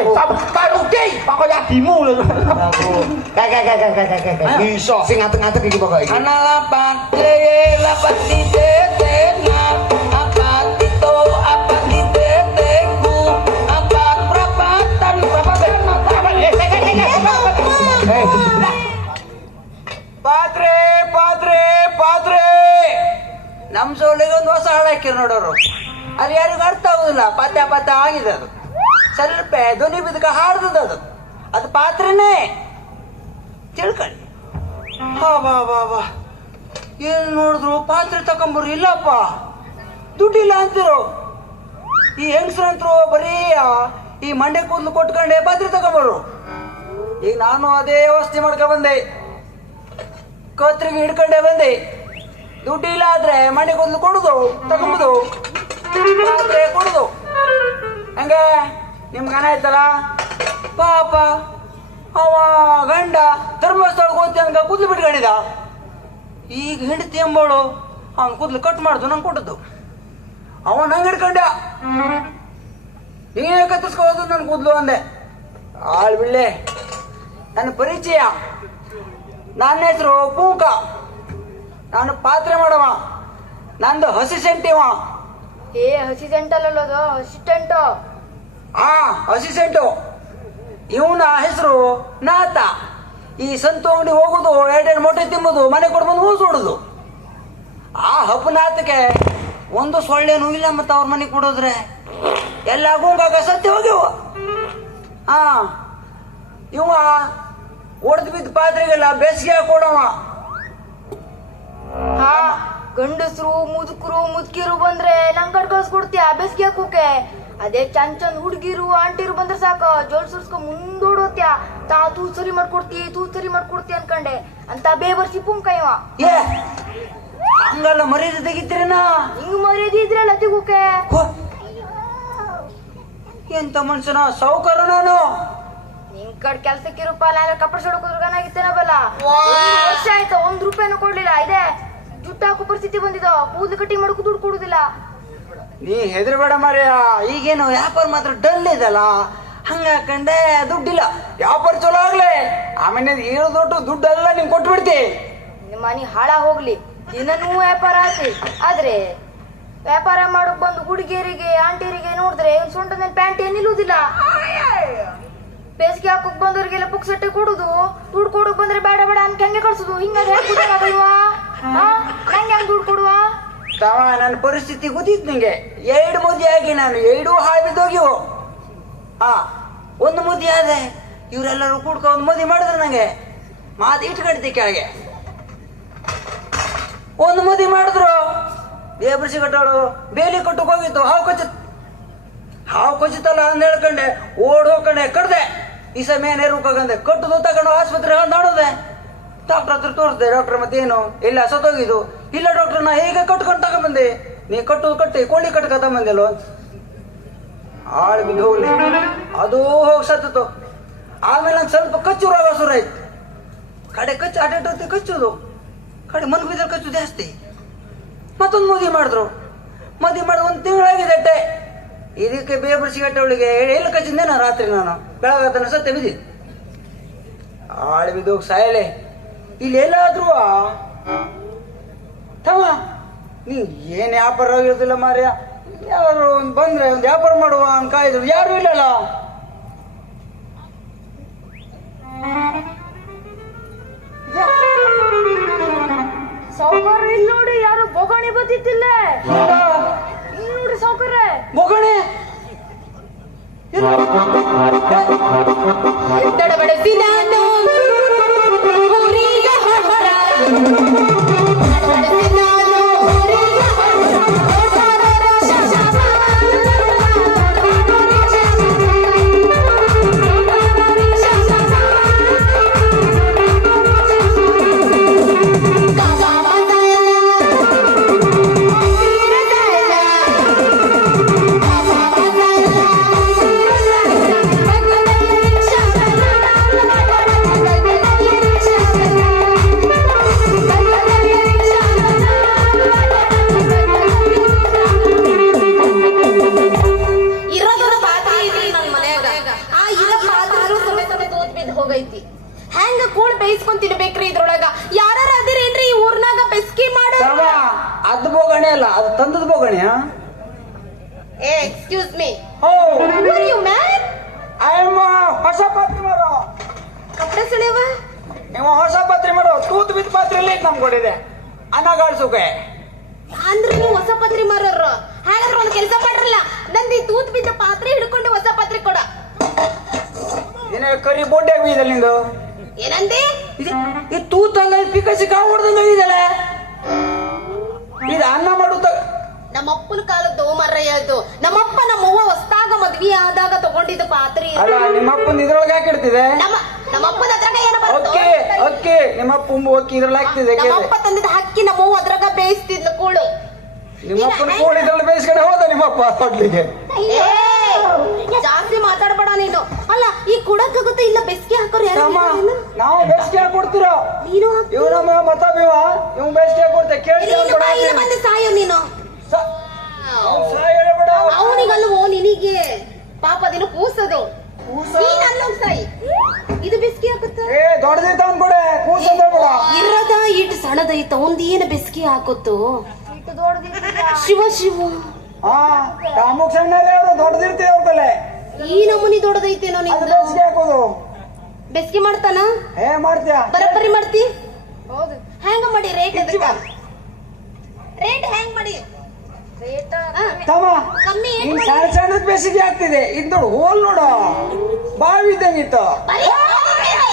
ya Mas Eh, aku. Pak nudi. Pak kaya dimu lho. Kayak kayak kayak kayak kayak kayak. Ayo. Iso sing ngateng-ngateng iki pokoke iki. Ana lapak leye lapak di tetena apa tito apa di teteku apa perapatan perapatan apa eh eh eh eh Eh, ಪಾತ್ರೆ ಪಾತ್ರೆ ಪಾತ್ರೆ ನಮ್ಮ ಸೋಳಿಗೆ ಒಂದು ಹೊಸ ಹಾಡು ಹಾಕಿರ್ ನೋಡೋರು ಅದು ಯಾರಿಗೂ ಅರ್ಥ ಆಗುದಿಲ್ಲ ಪದ್ಯ ಪದ್ಯ ಆಗಿದೆ ಅದು ಸ್ವಲ್ಪ ಧ್ವನಿ ಬಿದ್ಕ ಹಾಡ್ದದ ಅದು. ಅದು ಪಾತ್ರನೇ. ತಿಳ್ಕೊಳ್ಳಿ. ಹಾ ಬಾ ಬಾ ಬಾ ಏನ್ ನೋಡಿದ್ರು? ಪಾತ್ರೆ ತಕೊಂಬರು ಇಲ್ಲಪ್ಪ. ದುಡ್ಡಿಲ್ಲ ಅಂತಿರು ಈ ಹೆಂಗಸ್ರಂತರು ಬರೀ ಈ ಮಂಡೆ ಕೂದಲು ಕೊಟ್ಕೊಂಡೆ ಪಾತ್ರೆ ತಗೊಂಬರು. ಈಗ ನಾನು ಅದೇ ವ್ಯವಸ್ಥೆ ಮಾಡ್ಕೊಂಡ್ ಬಂದೆ. ಕತ್ರಿಗೆ ಹಿಡ್ಕೊಂಡೆ ಬಂದೆ. ದುಡ್ಡು ಇಲ್ಲ ಆದ್ರೆ ಮಂಡೆ ಕೂದಲು ಕೊಡುದು, ತಗೊಂಬುದು. ಕೊಡುದು. ಹಂಗೆ. ನಿಮ್ಗೆ ಅನ ಆಯ್ತಲ್ಲ? ಪಾಪ, ಅವ ಗಂಡ ಧರ್ಮಸ್ಥಳಕ್ಕೆ ಹೋಗ್ತಿ ಅನ್ಕ ಕೂದಲು ಬಿಟ್ಕೊಂಡಿದ ಈಗ ಹೆಂಡತಿ ಎಂಬಳು ಅವನ್ ಕೂದಲು ಕಟ್ ಮಾಡ್ದು, ನಂಗೆ ಕೊಟ್ಟದ್ದು. ಅವ ನಂಗೆ ಹಿಡ್ಕೊಂಡ? ನೀನೇ ಕತ್ತರಿಸ್ಕೋದು ನನ್ನ ಕೂದಲು ಅಂದೆ. ಆಳ್ ಬಿಳ್ಳೆ ನನ್ನ ಪರಿಚಯ. ನನ್ನ ಹೆಸರು ಪೂಕ. ನಾನು ಪಾತ್ರೆ ಮಾಡವ. ನಂದು ಹಸಿ ಸೆಂಟಿವ ಏ, ಹಸಿ ಸೆಂಟಲ್ಲದು ಅಸಿಸ್ಟೆಂಟು ಆ, ಅಸಿಸ್ಟೆಂಟ್ ಸೆಂಟು ಇವನ ಹೆಸರು ನಾತ. ಈ ಸಂತು ಅಂಗಡಿ ಹೋಗುದು ಎರಡೆರಡು ಮೊಟ್ಟೆ ತಿಂಬುದು ಮನೆ ಕೊಡ್ಬಂದು ಹೂಸು ಹೊಡುದು ಆ ಹಪನಾತಕ್ಕೆ ಒಂದು ಸೊಳ್ಳೆನೂ ಇಲ್ಲ ಮತ್ತೆ ಅವ್ರ ಮನೆ ಕೊಡೋದ್ರೆ ಎಲ್ಲ ಗುಂಗಾಗ ಸತ್ಯ ಹೋಗ್ಯವ. ಹಾ ಇವ ಒಡೆದು ಬಿದ್ದ ಪಾತ್ರೆಗೆಲ್ಲ ಬೇಸಿಗೆ ಕೊಡವ ಗಂಡಸರು, ಮುದುಕರು ಮುದುಕಿರು ಬಂದ್ರೆ ನಂಗಡ್ ಕಳ್ಸ್ಕೊಡ್ತೀಯ ಬೇಸಿಗೆ ಹಾಕೋಕೆ? ಅದೇ ಚಂದ್ ಚಂದ್ ಹುಡುಗಿರು ಆಂಟಿರು ಬಂದ್ರೆ ಸಾಕು. ಜೋಳ ಸುರ್ಸ್ಕೊ ಮುಂದೋಡೋತ್ಯ. ತಾ ತೂ ಸರಿ ಮಾಡ್ಕೊಡ್ತಿ ತೂ ಸರಿ ಮಾಡ್ಕೊಡ್ತಿ ಅನ್ಕಂಡೆ. ಅಂತ ಬೇಬರ್ ಪುಂಕ ಇವ. ಏ ಹಂಗಲ್ಲ ಮರ್ಯಾದೆ ತೆಗಿತೀರೇನ? ಹಿಂಗ್ ಮರ್ಯಾದೆ ಇದ್ರಲ್ಲ ತಿಗೋಕೆ. ಎಂತ ಮನುಷ್ಯನ ಸೌಕರ ನಾನು ನಿನ್ ಕಡ್ ಕೆಲ್ಸಕ್ಕಿರುಪ್ಪ ನಾನು ಕಪ್ಪಡ ಬಲ್ಲ? ಒಂದ್ ವರ್ಷ ಆಯ್ತು ಒಂದ್ ರೂಪಾಯಿನೂ ಕೊಡ್ಲಿಲ್ಲ. ಇದೆ ಜುಟ್ಟು ಹಾಕೋ ಪರಿಸ್ಥಿತಿ ಬಂದಿದ್ದು ಕೂದಲು ಕಟ್ಟಿ ಮಾಡಕ್ಕೂ ದುಡ್ಡು ಕೊಡುದಿಲ್ಲ. ನೀ ಹೆದರ್ಬೇಡ ಮಾರ್ಯ ಈಗೇನು ವ್ಯಾಪಾರ ಮಾತ್ರ ಡಲ್ ಇದಲ್ಲ? ಹಂಗ ಹಾಕಂಡೆ ದುಡ್ಡಿಲ್ಲ. ವ್ಯಾಪಾರ ಚಲೋ ಆಗ್ಲಿ. ಆಮೇಲೆ ಏಳು ದೊಡ್ಡ ದುಡ್ಡೆಲ್ಲ ನಿಂಗೆ ಕೊಟ್ಬಿಡ್ತಿ. ನಿಮ್ಮ ಮನೆ ಹಾಳ ಹೋಗ್ಲಿ. ದಿನನೂ ವ್ಯಾಪಾರ ಆತಿ. ಆದ್ರೆ ವ್ಯಾಪಾರ ಮಾಡಕ್ ಬಂದು ಹುಡುಗಿಯರಿಗೆ, ಆಂಟಿಯರಿಗೆ ನೋಡಿದ್ರೆ ಒಂದ್ ಸೊಂಟದ ಪ್ಯಾಂಟ್ ಏನ್ ಬೇಸಿಗೆ ಹಾಕಕ್ ಬಂದವ್ರಿಗೆಲ್ಲ ಪುಕ್ಸಟ್ಟೆ ಕೊಡುದು. ದುಡ್ಡು ಕೊಡಕ್ ಬಂದ್ರೆ ಬೇಡ ಬೇಡ ಅನ್ಕ ಹೆಂಗೆ ಕಳ್ಸುದು ಹಿಂಗಾದ್ರೆ ಹೆಂಗ್ ದುಡ್ಡು ಕೊಡುವ? ತವ ನನ್ನ ಪರಿಸ್ಥಿತಿ ಗೊತ್ತಿತ್ತು ನಿಂಗೆ. ಎರಡು ಮುದ್ದೆ ಆಗಿ ನಾನು, ಎರಡೂ ಹಾಳು ಬಿದ್ದೋಗಿವು. ಹಾ ಒಂದು ಮುದ್ದೆ ಆದೆ ಇವರೆಲ್ಲರೂ ಕೂಡ್ಕೊ ಒಂದು ಮುದಿ ಮಾಡಿದ್ರು ನಂಗೆ. ಮಾತು ಇಟ್ಕೊಂಡಿದ್ದೆ ಕೆಳಗೆ. ಒಂದು ಮುದಿ ಮಾಡಿದ್ರು. ಬೇಬ್ರಿಸಿ ಕಟ್ಟೋಳು ಬೇಲಿ ಕಟ್ಟಕ್ಕೆ ಹೋಗಿತ್ತು, ಹಾವು ಕೊಚ್ಚ ಹಾವು ಕೊಚ್ಚಿತಲ್ಲ ಅಂದ್ ಹೇಳ್ಕೊಂಡೆ, ಓಡ್ ಹೋಗ್ಕೊಂಡೆ ಕಡ್ದೆ ಈ ಸಮಯ ನೇರ್ಕೊಂಡೆ ಕಟ್ಟುದು ತಗೊಂಡು ಆಸ್ಪತ್ರೆ ನೋಡೋದೆ. ಡಾಕ್ಟರ್ ಹತ್ರ ತೋರಿಸ್ದೆ, ಡಾಕ್ಟರ್ ಮತ್ತೇನು? ಇಲ್ಲ, ಸತ್ತೋಗಿದ್ದು. ಇಲ್ಲ ಡಾಕ್ಟರ್ ನಾ ಈಗ ಕಟ್ಕೊಂಡು ತಗೊಂಬಂದೆ. ನೀ ಕಟ್ಟು ಕಟ್ಟಿ, ಕೋಳಿ ಕಟ್ಕ ತಗೊಂಬಂದಿಲ್ಲ ಆಳ್ ಬಿದ್ದು ಹೋಗ್ಲಿ. ಅದು ಹೋಗಿ ಸತ್ತಿತ್ತು ಆಮೇಲೆ ನಂಗೆ ಸ್ವಲ್ಪ ಕಚ್ಚು ರೋಗ ಶುರು ಆಯ್ತು ಕಡೆ ಕಚ್ಚು ಅಡ್ಡಾಡತ್ತೆ ಕಚ್ಚುದು. ಕಡೆ ಬಿದ್ದ ಕಚ್ಚು ಜಾಸ್ತಿ. ಮತ್ತೊಂದು ಮದುವೆ ಮಾಡಿದ್ರು. ಮದುವೆ ಮಾಡಿದ ಒಂದು ತಿಂಗಳಾಗಿದೆ ಅಟ್ಟೆ. ಇದಕ್ಕೆ ಬೇಬರ್ಸಿಗೆ ಅಟ್ಟ ಒಳಗೆ ಎಲ್ಲಿ ಕಚ್ಚಿದ್ದೆ ನಾ ರಾತ್ರಿ ನಾನು? ಬೆಳಗಾತನ ಸತ್ತೆ ಬಿದ್ದಿ ಆಳ್ ಬಿದ್ದೋಗಿ ಸಾಯಲೆ. ಇಲ್ಲಿ ಎಲ್ಲಾದ್ರೂ ತಮ್ಮ ನೀವು ಏನು ವ್ಯಾಪಾರ ಆಗಿರೋದಿಲ್ಲ ಮಾರ್ಯ ಯಾರು ಒಂದು ಬಂದ್ರೆ ಒಂದು ವ್ಯಾಪಾರ ಮಾಡುವ ಅಂತ ಕಾಯ್ದ್ರು. ಯಾರು ಇಲ್ಲಲ್ಲ? ಸೌಕರ್ಯ ಇಲ್ಲಿ ನೋಡಿ ಯಾರು ಬೊಗಣೆ ಬತ್ತಿತ್ತಿಲ್ಲ ಇಲ್ಲಿ ನೋಡಿ ಸೌಕರ್ಯ. ಬೊಗಣೆ? ತಡಬಡಿಸಿ ನಾನು ಊರಿಗ ಹೊರ ಅಲ್ಲ ಅದು ತಂದದ ಬೋಗಣೆ ಏ excuse me oh you man I am ಹೊಸ ಪಾತ್ರೆ ಮಾರೋ ಕಪ್ಪಡೆ ಸುಳಿವ? ನೀವು ಹೊಸ ಪಾತ್ರೆ ಮಾರೋ ತೂತ್ ಬಿದ್ದ ಪಾತ್ರೆಯಲ್ಲಿ ನಮ್ ಕೊಡಿದೆ ಅನ್ನ ಗಾಡ್ಸುಕೆ ಅಂದ್ರೆ ನೀವು ಹೊಸ ಪತ್ರಿ ಮಾರೋರು. ಹಾಗಾದ್ರೆ ಒಂದು ಕೆಲಸ ಮಾಡ್ರಲ್ಲ ನಂದಿ ತೂತ್ ಬಿದ್ದ ಪಾತ್ರೆ ಹಿಡ್ಕೊಂಡು ಹೊಸ ಪಾತ್ರೆ ಕೊಡ. ಏನ ಕರಿ ಬೋಂಡೆ ಏನಂತೆ ನಿಂದು? ಏನಂದಿ? ಇದು ಈ ತೂತಲ್ಲ ಪಿಕಸಿ ಕಾವು ಹೊಡೆದಂಗ ಇದಲ್ಲ ಇದು ಅನ್ನ ಮಾಡುತ್ತ ನಮ್ಮಪ್ಪನ ಕಾಲದ್ದು ಮರ್ರಯ್ಯ ಇದು ನಮ್ಮಪ್ಪ ನಮ್ಮವ್ವ ಹೊಸ್ತಾಗ ಮದ್ವಿ ಆದಾಗ ತಗೊಂಡಿದ್ದ ಪಾತ್ರೆ ಇದು. ಅಲ್ಲ ನಿಮ್ಮಪ್ಪನ ಇದ್ರೊಳಗೆ ಹಾಕಿಡ್ತಿದೆ ನಮ್ಮ ನಮ್ಮಪ್ಪನ ಅದ್ರಾಗ ಏನ ಓಕೆ ಓಕೆ ನಿಮ್ಮಪ್ಪ ಉಂಬು ಅಕ್ಕಿ ಇದ್ರಲ್ಲಿ ಹಾಕ್ತಿದೆ ನಮ್ಮಪ್ಪ ತಂದಿದ್ದ ಹಕ್ಕಿ ನಮ್ಮವ್ವ ಅದ್ರಾಗ ಬೇಯಿಸ್ತಿದ್ಲು ಕೂಳು. ನಿಮ್ಮಪ್ಪನ ಕೋಳಿ ಇದ್ರಲ್ಲಿ ಬೇಯಿಸ್ಕೊಂಡು ಹೋದ ನಿಮ್ಮಪ್ಪ ಏ, ಜಾಸ್ತಿ ಮಾತಾಡ್ಬೇಡ ನೀನು. ಅಲ್ಲ ಈ ಕುಡಕ್ಕಾಗುತ್ತೆ ಇಲ್ಲ ಬೆಸ್ಕಿ ಹಾಕೋರು ಯಾರು ನೀನು? ನಾವು ಬೇಸಿಗೆ ಕೊಡ್ತೀರೋ ನೀನು. ಇವ್ ನಮ್ಮ ಮತ ಬೀವ ಇವ್ ಬೇಸಿಗೆ ಕೊಡ್ತೆ ಕೇಳಿ ಬಂದು ಸಾಯೋ ನೀನು. ಅವನಿಗಲ್ವೋ ನಿನಗೆ ಪಾಪ ದಿನ ಕೂಸದು. ನೀನ್ ಅಲ್ಲೋಗ್ ಸಾಯಿ. ಇದು ಬೆಸ್ಕಿ ಹಾಕುತ್ತೆ? ಏ ದೊಡ್ಡದೈತ ಅನ್ಕೊಡೆ ಕೂಸ ಬೇಡ ಇರದ ಇಟ್ ಸಣ್ಣದೈತ ಒಂದ್ ಏನ್ ಬೆಸ್ಕಿ ಹಾಕುತ್ತು? ಶಿವ ಶಿವ. ಆ ಕಾಮುಕ್ ಸಣ್ಣ ಅವರು ದೊಡ್ಡದಿರ್ತೀವಿ ಅವ್ರ ಈ ನಮೂನಿ ದೊಡ್ಡದೈತೇನೋ ಅದು ನಿಂದು? ಬೇಸಿಗೆ ಹಾಕೋದು. ಬೆಸ್ಕಿ ಮಾಡ್ತಾನ? ಏ ಮಾಡ್ತೀಯ? ಬರಬ್ಬರಿ ಮಾಡ್ತಿ? ಹೌದು. ಹೆಂಗ ಮಾಡಿ ರೇಟ್ ಹೆಚ್ಚು ಬಾ. ರೇಟ್ ಹೆಂಗ್ ಮಾಡಿ? ರೇಟ ತಮ್ಮ ಕಮ್ಮಿ ಏನ್ ನಿನ್ ಮಾಡಿ? ಸಣ್ಣ ಸಣ್ಣದ್ ಬೇಸಿಗೆ ಆಗ್ತಿದೆ. ಇದ್ ನೋಡು ಹೋಲ್ ನೋಡು. ಬಾವಿ ಇದ್ದಂಗಿತ್ತು ಬರೀ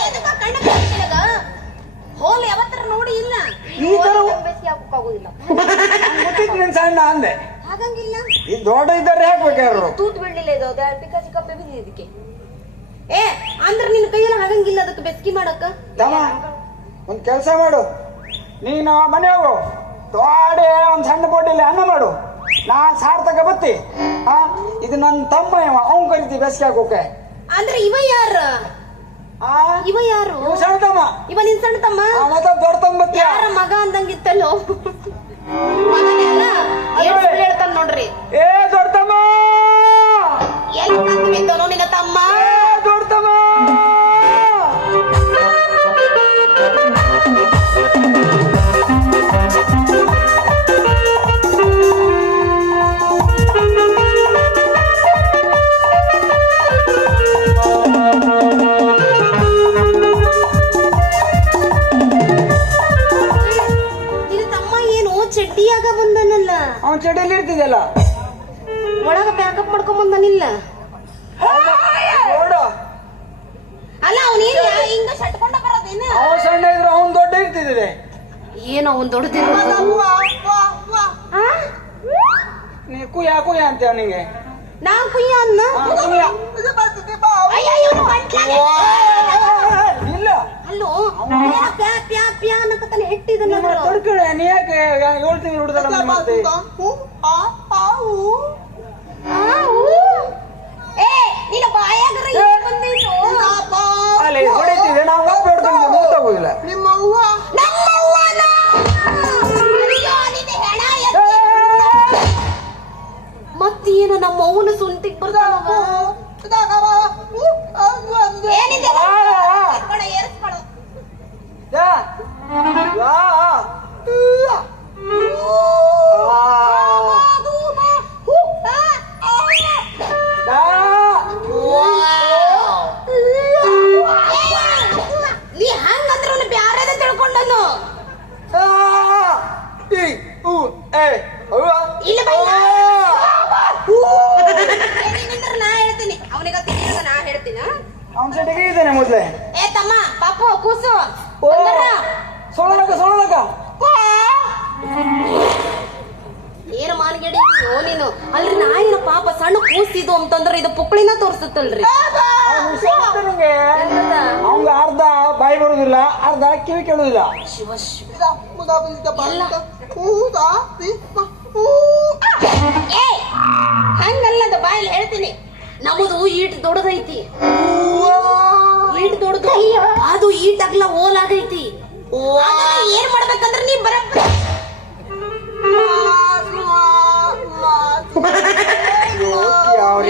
ಎದಕ್ಕ ಕಣ್ಣ? ಹೋಲ್ ಯಾವತ್ತರ ನೋಡಿ ಇಲ್ಲ. ಈ ತರ ಬೇಸಿಗೆ ಹಾಕೋಕ್ಕಾಗೋದಿಲ್ಲ ನಂಗ್ ಗೊತ್ತಿತ್ತು ನಿನ್ ಸಣ್ಣ ಅಂದೆ. ಹಾಗಂಗಿಲ್ಲ ಇದು ದೊಡ್ಡ ಇದ್ದಾರೆ ಹಾಕ್ಬೇಕಾದ್ರು ತೂತ್ ಬಿಡ್ಲಿಲ್ಲ ಇದು ಅದು ಪಿಕಾಸಿ ಕಪ್ಪೆ ಬಿದ್ದಿದೆ ಇದಕ್ಕೆ. ಏ ಅಂದ್ರ ನಿನ್ನ ಕೈಯಲ್ಲಿ ಆಗಂಗಿಲ್ಲ ಅದಕ್ಕೆ ಬೆಸ್ಕಿ ಮಾಡಕ್ಕ? ತಮ್ಮ ಒಂದ್ ಕೆಲಸ ಮಾಡು. ನೀನು ಮನೆ ಹೋಗು. ದೊಡ್ಡ ಒಂದ್ ಸಣ್ಣ ಬೋಟಿಲಿ ಅನ್ನ ಮಾಡು. ನಾ ಸಾರ್ಥಕ ಬತ್ತಿ. ಹಾ ಇದು ನನ್ನ ತಮ್ಮ ಇವ ಅವ್ನ್ ಕರಿತಿ ಬೆಸ್ಕಿ ಹಾಕೋಕೆ. ಅಂದ್ರೆ ಇವ ಯಾರ? ಆ? ಇವ ಯಾರು? ಇವ್ ಸಣ್ಣ ತಮ್ಮ. ಇವ ನಿನ್ ಸಣ್ಣ ತಮ್ಮ? ಮತ್ತೆ ದೊಡ್ಡ ತಮ್ಮ ಬತ್ತಿ ಯಾರ ಮಗ ಬಂದನಿಲ್ಲ ನೋಡು. ಅಲ್ಲ ಅವನೇನ್ ಹಿಂಗ ಶಟ್ಕೊಂಡ ಬರೋದೇನ ಅವ ಸಣ್ಣ ಇದ್ರೆ ಅವನ್ ದೊಡ್ಡ ಇರ್ತಿದ್ದೆ ಏನೋ ಒಂದ್ ದೊಡ್ಡ ನೀ ಕುಯ್ಯ ಕುಯ್ಯ ಅಂತ ಅವನಿಗೆ ನಾ ಕುಯ್ಯ ಅನ್ನ? ಇಲ್ಲ. ಅಲ್ಲೋ ಪ್ಯಾ ಪ್ಯಾ ಅನ್ನಕತ್ತಾನೆ ನೀ ಯಾಕೆ ಏಳು ತಿಂಗಳು ನಿನ್ನ ಅಲ್ಲಿ ಹೊಡಿತೀವಿ ನಾವು ಒಬ್ಬ ಇಲ್ಲಿ ನಾ ಹೇಳ್ತೀನಿ ಅವನಿಗ ನಾ ಹೇಳ್ತೀನಿ ಅವನ ಅವನ್ ಸೆಟ್ಟಿಗೆ ಇದ್ದಾನೆ ಮೊದ್ಲೇ ಏ ತಮ್ಮ ಪಾಪ ಕೂಸು ಸೋಳಕ ಸೋಳಕ ಏನ ಮಾನ್ಗೆಡಿ ಓ ನೀನು ಅಲ್ರಿ ನಾ ಏನ ಪಾಪ ಸಣ್ಣ ಕೂಸಿದು ಅಂತಂದ್ರೆ ಇದು ಪುಕ್ಳಿನ ತೋರ್ಸತ್ತಲ್ರಿ ಅವಂಗ ಅರ್ಧ ಬಾಯಿ ಬರುದಿಲ್ಲ ಅರ್ಧ ಕಿವಿ ಕೇಳುದಿಲ್ಲ ಶಿವ ಶಿವ ಹಂಗಲ್ಲದ ಬಾಯಲ್ಲಿ ಹೇಳ್ತೀನಿ. ನಮ್ಮದು ಈಟ್ ದೊಡ್ಡದೈತಿ. ಈಟ್ ದೊಡ್ಡದು. ಅದು ಈಟ್ ಅಗ್ಲ ಓಲಾಗೈತಿ ಆಗೈತಿ ಏನ್ ಮಾಡ್ಬೇಕಂದ್ರ ನೀ ಬರ.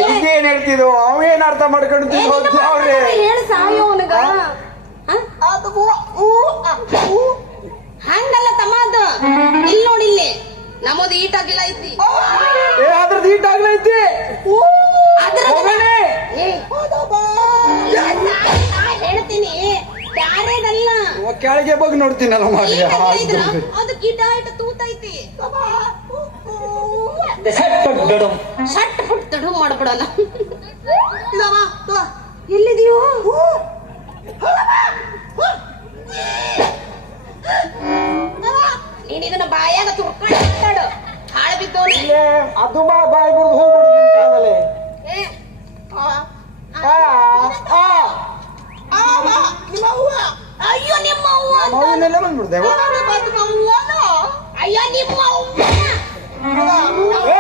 ಈಗೇನ್ ಹೇಳ್ತಿದ್ವು ಅವೇನ್ ಅರ್ಥ ಮಾಡ್ಕೊಂಡು ಹೇಳಿ ಸಾಯೋ ಅವನಗ. ಹಂಗಲ್ಲ ತಮ್ಮ ಅದು. ಇಲ್ಲಿ ನೋಡಿ ಇಲ್ಲಿ ಈಟ್ ಆಗಿಲ್ಲ ಐತಿ. ಏ ಅದ್ರದ್ದು ಈಟ್ ಆಗ್ಲೈತಿ ಅದ್ರ ಹೋಗಣೆ. ಏ, ನಾ ನಾ ಹೇಳ್ತೀನಿ. ಬ್ಯಾರೇದಲ್ಲ ಕೆಳಗೆ ಬಗ್ಗೆ ನೋಡ್ತೀನಲ್ಲ ಮಾಡಿ ಈಟಾಗಿಲ್ಲ ಇದ್ರ? ಅದು ಗಿಡ ಇಟ್ಟು ತೂತೈತಿ. Shut foot ತಡು ಮಾಡ್ಬಿಡೋಣ. ಎಲ್ಲಿದೀಯೋ ನೀನ್ ಇದನ್ನ ಬಾಯಾಗ ತುರ್ಕೊಂಡು ಹಾಳು ಬಿದ್ದೋನಿ ಅದು ಬಾ ಬಾಯಿ ಬಿಡ್ದು ಹೋಗ್ಬಿಡುದು ಆಮೇಲೆ ಏ, ಆ, ಆ, ಅಯ್ಯೋ ನಿಮ್ಮ ಅವ್ವ ಅಂತ. ಮಗುನೆಲ್ಲ ಬಂದ್ಬಿಡ್ದೆ. ಅಯ್ಯೋ ನಿಮ್ಮ ಅವ್ವ ನಮ್ಮ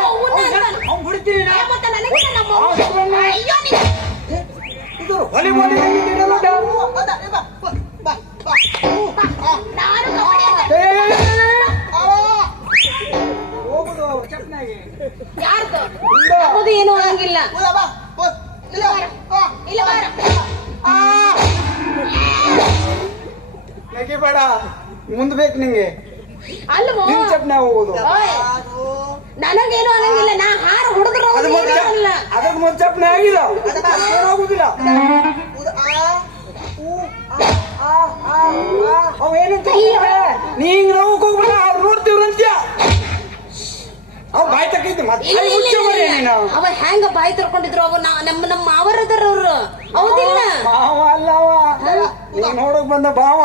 ಅವ್ವನ್ನ ಅಂತಾನೆ. ಅವ್ನು ಬಿಡ್ತೀನಿ ಏ, ಮತ್ತೆ ನನಗೆ. ಅಯ್ಯೋ ಇದು ಹೊಲಿ ಮಾಡಿ ನಾನು ಯಾರ್ದು? ನಮ್ಮದು ಏನು ಆಗಂಗಿಲ್ಲ ಇಲ್ಲ ಬಾರ ನಗಿ ಬೇಡ. ಮುಂದ್ ಬೇಕು ನಿಂಗೆ. ಅಲ್ವೋ ಹೋಗುದು? ನನಗೇನು ನಾ ಹಾರ ಹೊಡೆದ್ರು ಅದಕ್ಕೆ ಮೊದ್ಲು ಚಪ್ನೆ ಆಗಿಲ್ಲ. ನಾವು ಬಾಯ್ ತಕ್ಕೈತಿ ಮತ್ತೆ ಇಲ್ಲ, ಮುಚ್ಚ ಮರೆ ನೀನು. ಅವ ಹೆಂಗ ಬಾಯಿ ತರ್ಕೊಂಡಿದ್ರು? ಅವ ನಾ- ನಮ್ಮ ನಮ್ಮ ಮಾವರದಾರ ಅವ್ರು ಹೌದಿಲ್ಲ ಮಾವ ಅಲ್ಲವ ಅವ. ನೀ ನೋಡಕ್ ಬಂದ ಬಾವ.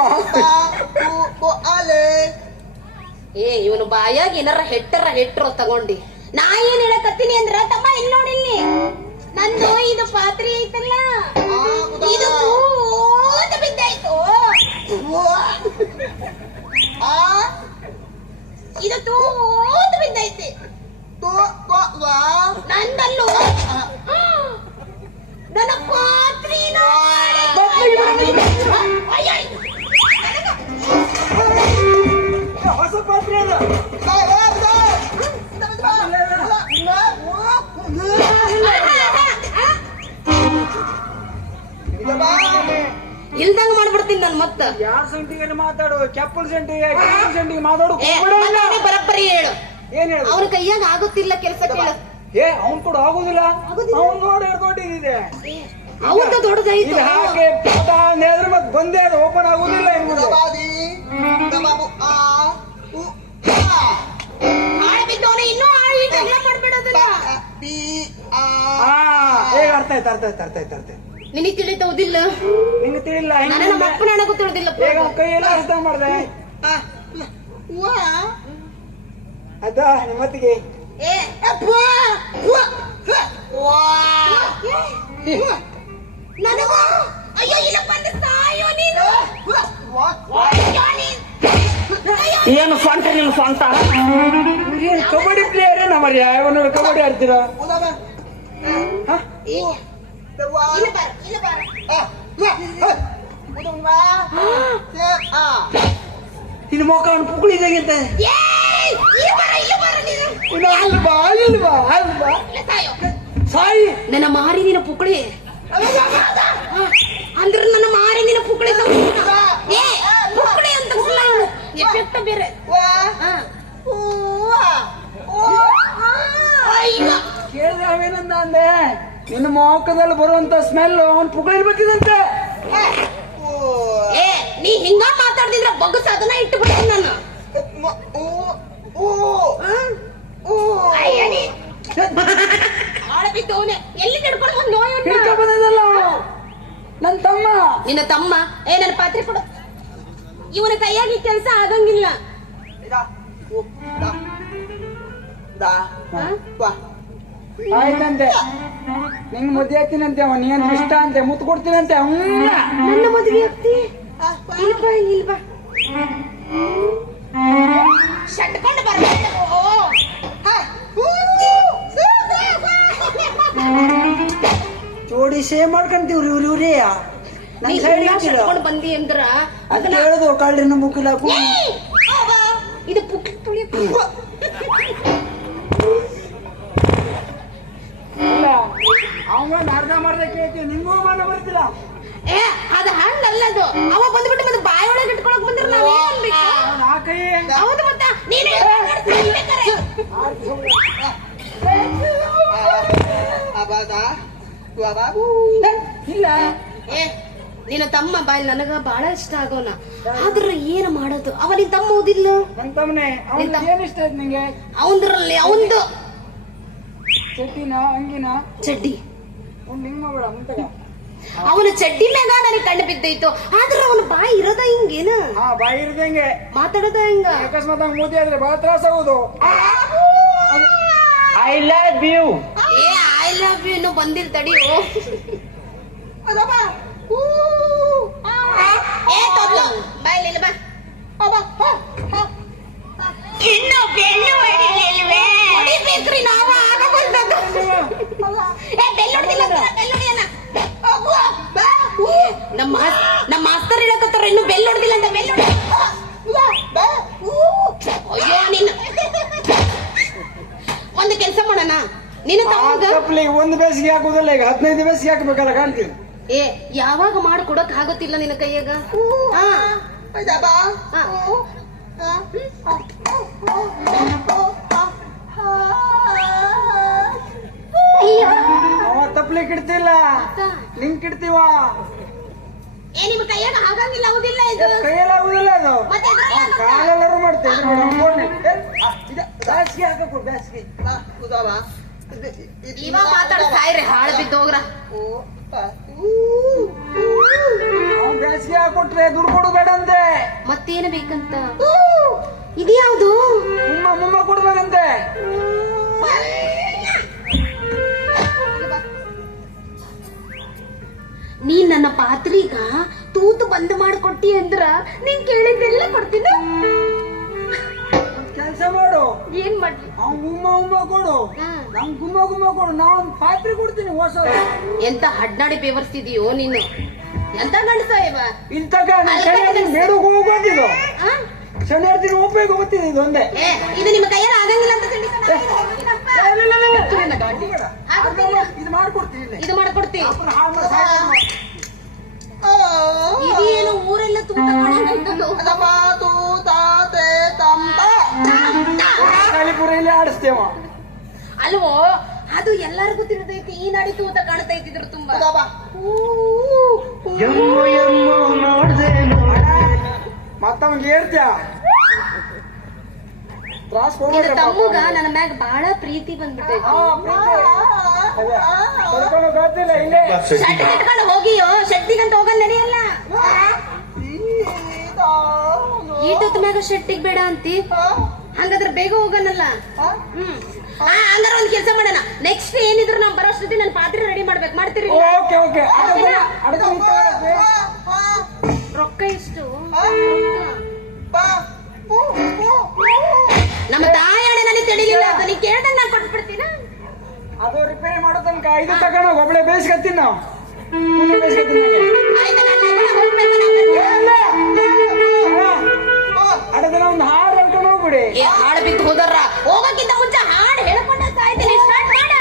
ಏ ಇವನು ಬಾಯಾಗ ಏನಾರ ಹೆಟ್ಟರ ಹೆಟ್ರು ತಗೊಂಡಿ. ನಾ ಏನ್ ಹೇಳಕತ್ತೀನಿ ಅಂದ್ರ ತಮ್ಮ ಇಲ್ಲಿ. ನೋಡಿಲ್ಲಿ ನಂದು ಇದು ಪಾತ್ರೆ ಐತಲ್ಲ. ಇದು ತೂತ ಬಿದ್ದಾಯ್ತು. ಇದು ತೂತ ಬಿದ್ದೈತಿ ಮಾಡ್ಬಿಡ್ತೀನಿ ನನ್ ಮತ್ತ. ಯಾರ ಸಂಟಿಗೆ ಮಾತಾಡು ಕೆಪ್ಪಲ್ ಸಂಟಿಗೆ ಕೆಪ್ಪಲ್ ಸಂಟಿಗೆ ಮಾತಾಡು. ಮತ್ತೆ ಬರಬ್ಬರಿ ಹೇಳು. ಏನ್ ಹೇಳ ಅವನ ಕೈಯಾಗ ಆಗುತ್ತಿಲ್ಲ ಕೆಲಸ ಕೇಳು. ಏ ಅವ್ನ್ ಕೂಡ ಆಗುದಿಲ್ಲ. ಅವ್ನ್ ನೋಡಿ ದೊಡ್ಡದಿದೆ ಅವಂತ ದೊಡ್ಡದೈತಿ ಹಾಗೆ ಹಾಕಿ ಪಟ ನೇದ್ರ ಮತ್ ಬಂದೇ ಅದು ಓಪನ್ ಆಗುದಿಲ್ಲ ಇನ್ನೂ ಮಾಡ್ಬಿಡೋದಿಲ್ಲ ಈಗ ಅರ್ಥ ಆಯ್ತು ಅರ್ಥ ಆಯ್ತು ಅರ್ಥ ಆಯ್ತು ಅರ್ಥ ಆಯ್ತು. ನಿನಗೆ ತಿಳಿತವುದಿಲ್ಲ ನಿಂಗೆ ತಿಳಿಲ್ಲ ನಾನು ನಮ್ಮ ಅಪ್ಪನ ನನಗೂ ತಿಳಿದಿಲ್ಲ ಈಗ ಅವ್ನ್ ಕೈ ಎಲ್ಲ ಅರ್ಥ ಮಾಡ್ದೆ. ಅದ ನಿಮ್ಮತ್ತಿಗೆ ಏ ನನಗೂ? ಅಯ್ಯೋ ಇಲ್ಲಪ್ಪ ಅಂದ್ರೆ ಸಾಯೋ ನೀನು? ವಾ ಏನು ಸ್ವಂತ ನಿನ್ ಸ್ವಂತ ಏನ್ ಕಬಡ್ಡಿ ಪ್ಲೇಯರ್ ನಮ್ಮ ಯಾವನ ಕಬಡ್ಡಿ ಆಡ್ತೀರಾ? ಹ? ಇಲ್ಲ ಬಾರ ಇಲ್ಲ ಬಾರ ನಿನ್ನ ಮೊಕ್ಕ ಅವ್ನು ಪುಕ್ಕಳಿದಾಗಿಂತ ಏಯ್ ಇಲ್ಲ ಬಾರ ಇಲ್ಲ ಬಾರ ನೀನು ಇನ್ನು ಅಲ್ವಾ ಇಲ್ವಾ ಅಲ್ವಾ ಇಲ್ಲ ಸಾಯೋ ಸಾಯಿ ನನ್ನ ಮಾರಿ ನಿನ್ನ ಪುಕ್ಕಳಿ ಅಂದ್ರ ನನ್ನ ಮಾರಿ ನಿನ್ನ ಪುಕ್ಕಳಿ ಸಂಸ್ಕೃತ. ಏ ಪುಕ್ಕಳಿ ಅಂತ ಎಫೆಕ್ಟ್ ಬೇರೆ ಹಾ. ಅಯ್ಯೋ ಕೇಳಿದ್ರೆ ಅವೇನಂದ ಅಂದೆ ನಿನ್ನ ಮೋಕದಲ್ಲಿ ಬರುವಂತ ಸ್ಮೆಲ್ ಅವನ್ ಪುಗಳಿ ಬರ್ತಿದಂತೆ ಏ ನೀ ಹಿಂಗ ಮಾತಾಡ್ತಿದ್ರ ಬಗ್ಸ ಅದನ್ನ ಇಟ್ಟು ಬಿಡ್ತೀನಿ ನಾನು. ಅಯ್ಯ ನೀ ಆಳ ಬಿದ್ದವನೆ ಎಲ್ಲಿ ನಡ್ಕೊಂಡು ಬಂದು ಹಿಡ್ಕ ಬಂದದಲ್ಲ ನನ್ ತಮ್ಮ. ನಿನ್ನ ತಮ್ಮ? ಏ ನನ್ನ ಪಾತ್ರೆ ಕೊಡು ಇವನ ಕೈಯಾಗಿ ಕೆಲಸ ಆಗಂಗಿಲ್ಲ. ಹಾ? ಆಯ್ತಂತೆ. ನಿಂಗ್ ಮದ್ವೆ ಆಗ್ತೀನಂತೆ ಅವ ನೀನ್ ಇಷ್ಟ ಅಂತೆ? ಮುತ್ ಕೊಡ್ತೀನಂತೆ ನನ್ನ ಮದುವೆ ಆಗ್ತಿ? ಶಟ್ಕೊಂಡು ಜೋಡಿ ಸೇವ್ ಮಾಡ್ಕೊಂತೀವ್ರಿ ಇವ್ರಿ ಇವ್ರಿ. ನನ್ ಸೈಡ್ ಶಟ್ಕೊಂಡು ಬಂದಿ ಅಂದ್ರ ಅದನ್ನ ಹೇಳುದು ಕಳ್ಳಿನ ಮುಕ್ಕಿಲ್ಲ. ಇದು ಪುಕ್ಕಿ ತುಳಿ ಇಲ್ಲ ಅವಂಗ ಅರ್ಧ ಮಾಡ್ದೆ ಕೇಳ್ತೀವಿ ನಿಂಗೂ ಮಾಡ ಬರ್ತಿಲ್ಲ ಏ ಅದ ಹಣ್ಣಲ್ಲ ಅದು ಅವ ಬಂದ್ಬಿಟ್ಟು ಮತ್ತೆ ಬಾಯಿ ಒಳಗೆ ಇಟ್ಕೊಳಕ್ ಬಂದ್ರೆ ನಾವ್ ಏನ್ ಅನ್ಬೇಕು ಆ ಕೈ ಹೌದು ಮತ್ತ ನೀನೇ ಇಲ್ಲ ಏ ನಿನ್ನ ತಮ್ಮ ಬಾಯಿ ನನಗ ಬಹಳ ಇಷ್ಟ ಆಗೋನ ಆದ್ರ ಏನ್ ಮಾಡೋದು ಅವ ನಿನ್ ತಮ್ಮ ಓದಿಲ್ಲ ನನ್ ತಮ್ಮನೆ ಅವ್ನು ಏನ್ ಇಷ್ಟ ಆಯ್ತು ನಿಂಗೆ ಅವಂದ್ರಲ್ಲಿ ಅವಂದು ಚಡ್ಡಿನ ಅಂಗಿನ ಚಡ್ಡಿ ಅವ್ನು ಬೇಡ ಮುಂತಗ ಅವನ ಚಡ್ಡಿ ಮ್ಯಾಗ ನನಗೆ ಕಂಡು ಬಿದ್ದೈತು ಆದ್ರೆ ಅವನ ಬಾಯಿ ಇರೋದ ಹಿಂಗೇನ ಹಾ ಬಾಯಿ ಇರದಂಗೆ ಮಾತಾಡೋದ ಹಿಂಗ? ಅಕಸ್ಮಾತ್ ಹಂಗ್ ಮೋದಿ ಆದ್ರೆ ಬಹಳ ತ್ರಾಸ ಆಗುದು. ಐ ಲವ್ ಯು ಏ ಐ ಲವ್ ಯು ಇನ್ನು ಬಂದಿಲ್ ತಡಿಯೋ. ಬೇಸಿಗೆ ಹಾಕ್ಬೇಕಲ್ಲ ಏ ಯಾವಾಗ ಮಾಡ್ಕೊಡಕ್ ಆಗುತ್ತಿಲ್ಲ ನಿನ್ನ ಕೈಯಾಗ ತಪ್ಪಲಿ ಕಿಡ್ತಿಲ್ಲ. ನಿಂಗ್ ಕಿಡ್ತೀವ ಏ ನಿಮ್ ಕೈಯಾಗ ಆಗಂಗಿಲ್ಲ ಇದು ಕೈಯಲ್ಲಿ ಆಗುದಿಲ್ಲ ಅದು ಕಾಲೆಲ್ಲರೂ ಮಾಡ್ತೇವೆ ಬೇಸಿಗೆ ಹಾಕಬೇಕು ಬೇಸಿಗೆ ಇವಾಗ ಮಾತಾಡ. ಸಾಯ್ರಿ ಹಾಳು ಬಿದ್ದೋಗ್ರ ಅವ್ನ್ ಬೇಸಿಗೆ ಹಾಕೊಟ್ರೆ ದುಡ್ಡು ಕೊಡು ಬೇಡ ಅಂತೆ ಮತ್ತೇನು ಬೇಕಂತ? ಇದ್ಯಾವ್ದು? ಮುಮ್ಮ ಮುಮ್ಮ ಕೊಡ್ಬೇಕಂತೆ. ನೀ ನನ್ನ ಪಾತ್ರೀಗ ತೂತು ಬಂದ್ ಮಾಡ್ಕೊಟ್ಟಿ ಅಂದ್ರ ನೀನ್ ಕೇಳಿದ್ದೆಲ್ಲ ಕೊಡ್ತೀನ? ಕೆಲಸ ಮಾಡು. ಏನ್ ಮಾಡ್ಲಿ? ಅವ್ನ್ ಗುಮ್ಮ ಉಮ್ಮ ಕೊಡು. ನಮ್ ಗುಮ್ಮ ಗುಮ್ಮ ಕೊಡು. ನಾ ಒಂದ್ ಪಾತ್ರೆ ಕೊಡ್ತೀನಿ ಹೊಸ ಎಂತ ಹಡ್ನಾಡಿ ಬೇವರ್ಸ್ತಿದೀಯೋ ನೀನು? ಎಂತ ಗಂಡ ಶನಿವಾರ ಉಪಯೋಗ ಗೊತ್ತಿದೆ ಇದು ಒಂದೇ. ಇದು ನಿಮ್ಮ ಕೈಯಲ್ಲಿ ಆಗಂಗಿಲ್ಲ ಅಂತ ಖಂಡಿತ ಇದು ಮಾಡ್ಕೊಡ್ತೀನಿ ಇದು ಊರೆಲ್ಲ ತುಂಬ ಆಡಿಸ್ತೇವ ಅಲ್ವೋ? ಅದು ಎಲ್ಲರಿಗೂ ತಿಳಿದೈತಿ ಈ ನಾಡಿ ಅಂತ ಕಾಣ್ತೈತಿ ಇದ್ರು ತುಂಬಾ. ಮತ್ತವನ್ಗೆ ಹೇಳ್ತ್ಯಾ? ತ್ರಾಸ್ ನಿನ್ನ ತಮ್ಮಗ ನನ್ನ ಮ್ಯಾಗ ಬಹಳ ಪ್ರೀತಿ ಬಂದ್ಬಿಟ್ಟೈತಿ. ಶರ್ಟ್ ಕಟ್ಕೊಂಡು ಹೋಗಿಯೋ? ಶೆಟ್ಟಿಗಂತ ಹೋಗಲ್ ನಡೆಯಲ್ಲ ಈಟದ ಮ್ಯಾಗ ಶೆಟ್ಟಿಗ್ ಬೇಡ ಅಂತಿ. ಹಂಗಾದ್ರೆ ಬೇಗ ಹೋಗೋಣಲ್ಲ? ಹ್ಮ್. ಹಂಗಾರ ಒಂದ್ ಕೆಲಸ ಮಾಡೋಣ. ನೆಕ್ಸ್ಟ್ ಏನಿದ್ರು ನಾವು ಬರೋಷ್ಟೊತ್ತಿ ನನ್ನ ಪಾತ್ರೆ ರೆಡಿ ಮಾಡ್ಬೇಕು. ಮಾಡ್ತೀರಿ ಓಕೆ ಓಕೆ. ರೊಕ್ಕ ಎಷ್ಟು ನಮ್ಮ ತಾಯಣ್ಣ ನನಗೆ ತಿಳಿಲಿಲ್ಲ ಅಂತ ನೀ ನಾನು ನಾ ಕೊಟ್ಬಿಡ್ತೀನ? ಅದು ರಿಪೇರಿ ಮಾಡೋ ತನಕ. ಇದು ತಗೊಂಡು ಒಬ್ಳೆ ಬೇಯಿಸ್ಕತ್ತೀನಿ ನಾವು. ಬೇಯಿಸ್ಕತ್ತೀನಿ ಹಾಡದನ ಒಂದು ಹಾಡು ಹೇಳ್ಕೊಂಡು ಹೋಗ್ಬಿಡಿ. ಏ ಹಾಡ್ ಬಿದ್ದು ಹೋದಾರ ಹೋಗಕ್ಕಿಂತ ಮುಂಚೆ ಹಾಡು ಹೇಳ್ಕೊಂಡ ಸಾಯ್ತೀನಿ. ಸ್ಟಾರ್ಟ್ ಮಾಡ.